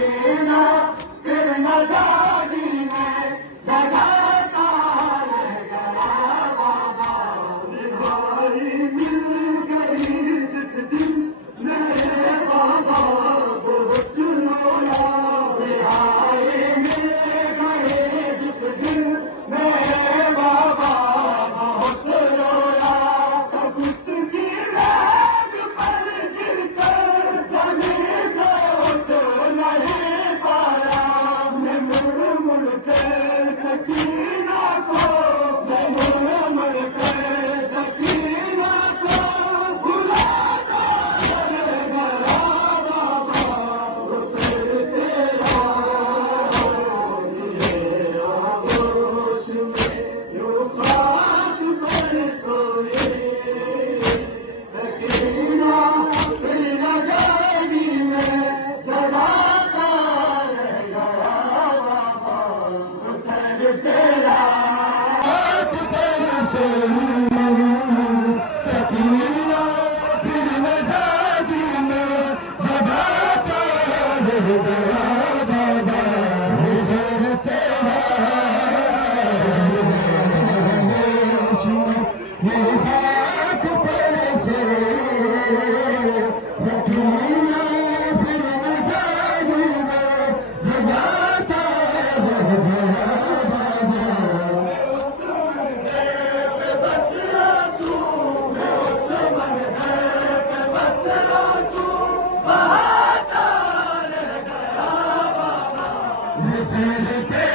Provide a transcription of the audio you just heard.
سکینہ پھر نہ جاگی میں جگاتا رہ گیا بابا رہائی مل گئی جس دن میرے بابا بہت رویا رہائی مل گئی جس دن میرے بابا بہت رویا تب اس کی ریگ پر گر کر زمین سے اٹھ نہیں پایا میں مڑ مڑ کے سکینہ کو میں مڑ مڑ کے سکینہ کو بلاتا رہ گیا بابا وہ سر تیرا آغوش میں یوں خاک پر سوئی سکینہ پھر نہ جاگی میں جگاتا رہ گیا بابا وہ سر تیرا سکینہ پھر نہ جاگی میں جگاتا رہ گیا بابا وہ سر تیرا یہ خاک پر سوئے سکینہ پھر نہ جاگی میں جگاتا رہ گیا بابا بس آنسو میں اس منظر پہ بس آنسو بہاتا رہ گیا بابا وہ سر تیرا